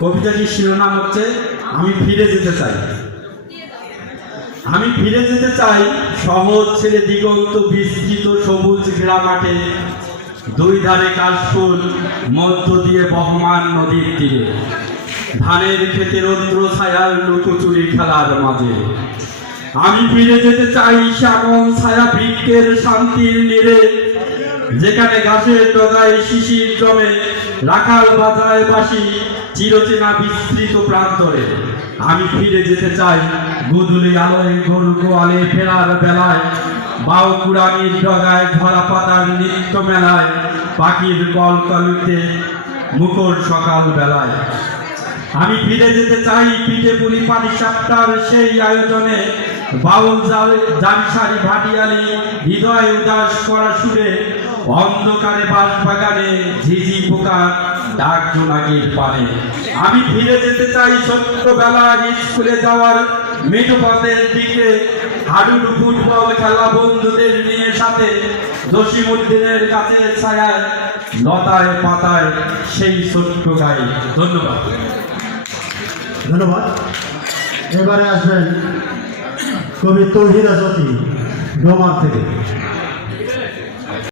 কবিতাটির শিরোনাম হচ্ছে আমি ফিরে যেতে চাই। আমি ফিরে যেতে চাই শহর ছেড়ে দিগন্ত বিস্তৃত সবুজ ঘেরা মাঠে, দুই ধারে কাশফুল, মধ্য দিয়ে বহমান নদীর তীরে, ধানের ক্ষেতে রৌদ্র ছায়ার লুকোচুরি খেলার মাঝে। আমি ফিরে যেতে চাই শ্যামল ছায়া বৃক্ষের শান্তির নীড়ে, যেখানে ঘাসের ডগায় শিশির জমে, রাখাল বাজায় বাঁশি চিরচেনা বিস্তৃত প্রান্তরে। আমি ফিরে যেতে চাই গোধূলি আলোয় গরু গোয়ালে ফেরার বেলায়, বাউকুড়ানির ডগায় ধরা পাতার নিত্য মেলায়, পাখির কলকলিতে মুখর সকাল বেলায়। আমি ফিরে যেতে চাই পিঠে পুলি পানি সাপটার সেই আয়োজনে, বাউল জানসারি ভাটিয়ালি হৃদয় উদাস করা সুরে, অন্ধকারে বাঁশবাগানে ঝিঝি পোকা ডাক জোনাকির পানে। আমি ফিরে যেতে চাই ছোট্টবেলার স্কুলে যাওয়ার মেঠো পথের দিকে, হাডুডু ফুটবল খেলা বন্ধুদের নিয়ে সাথে, জসিমউদ্দিনের গাছের ছায়ায় লতায় পাতায় সেই ছোট্ট গায়ে। ধন্যবাদ। ধন্যবাদ। এবারে আসবেন কবি তৌহিদা জ্যোতি ডোমার থেকে।